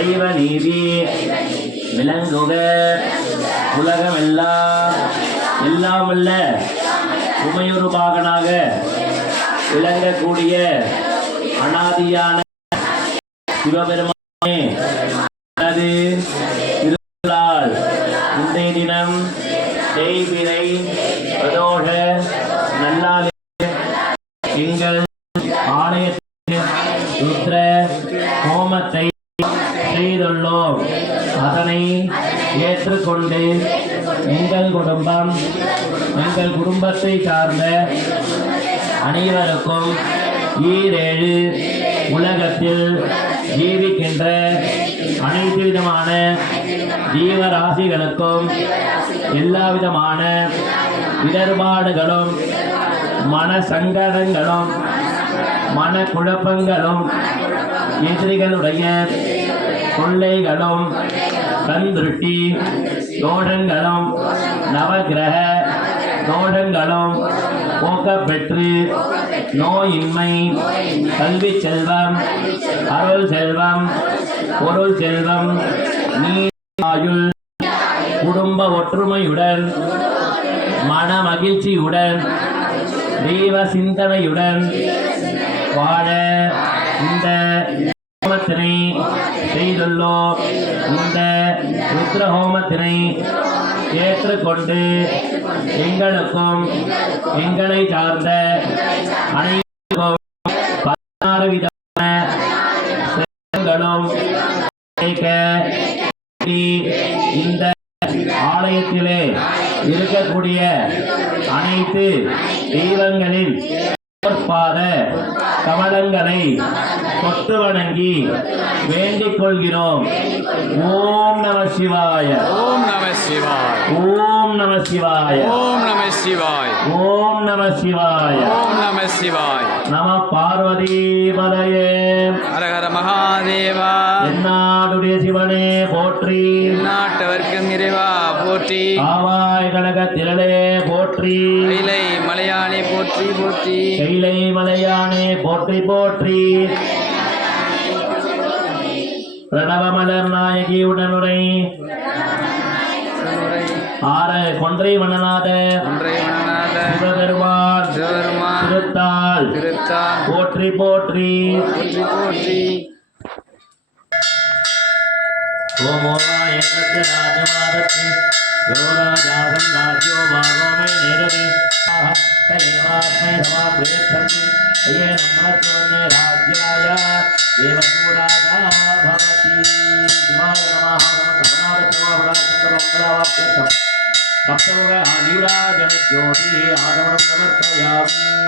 சைவ நீதி விளங்குக உலகமெல்லாம் எல்லாமல்ல உமையொரு பாகனாக விளங்கக்கூடிய அனாதியான சிவபெருமானே அது திருநாள் இன்றைய தினம் தேய்பிறை பிரதோஷ நன்னாளில் எங்கள் ஆலயத்தில் ருத்ர ஹோமத்தை செய்துள்ளோம். அதனை ஏற்றுக்கொண்டு எங்கள் குடும்பத்தை சார்ந்த அனைவருக்கும் ஈரேழு உலகத்தில் ஜீவிக்கின்ற அனைத்து விதமான ஜீவராசிகளுக்கும் எல்லா விதமான இடர்பாடுகளும் மன சங்கடங்களும் மன குழப்பங்களும் எதிரிகளுடைய கொள்ளைகளும் கண்திருஷ்டி தோஷங்களும் நவகிரக தோஷங்களும் போக்கப்பெற்று நோயின்மை கல்வி செல்வம் அருள் செல்வம் பொருள் செல்வம் நீயுள் குடும்ப ஒற்றுமையுடன் மன மகிழ்ச்சியுடன் தெய்வ சிந்தனையுடன் வாழ இந்த ஹோமத்தினை செய்துள்ளோம். இந்த ருத்ர ஹோமத்தினை ஏற்றுக்கொண்டு எங்களுக்கும் எங்களை சார்ந்த அனைவருக்கும் 16 விதமான இந்த ஆலயத்திலே இருக்கக்கூடிய அனைத்து தெய்வங்களின் பாத கமலங்களை தொட்டு வணங்கி வேண்டிக் கொள்கிறோம். ஓம் நம சிவாய, ஓம் நம சிவாய, ஓம் நம சிவாய, ஓம் நம சிவாய, ஓம் நம சிவாய, ஓம் நம சிவாய. நம பார்வதி பதையே. ஹர ஹர மகாதேவா. எந்நாடுடைய சிவனே போற்றி, நாட்டவர்க்கும் இறைவா போற்றி. ஆவாய் கனக திரளே போற்றி, கைலை மலையானே போற்றி போற்றி. கைலை மலையானே போற்றி போற்றி. பிரணவமலர் நாயகி உடனுரை ஆற கொன்றை வனநாத சிவபெருமான் திருத்தாள் போற்றி போற்றி போற்றி. ஓமோவாய ராஜமாதத்து யோராஜாதம் ராஜ்யோ பாகோமே நேரதே கலேவாஸ்மை சமாத்வேத்தம் ஏன மனத்வன்னே ராஜ்யாய தேவசூராஜா பவதி. சிவாய நமः. சப்தமுக நீராஜன ஜோதி ஆகமனம் நமர்ப்பயாமி.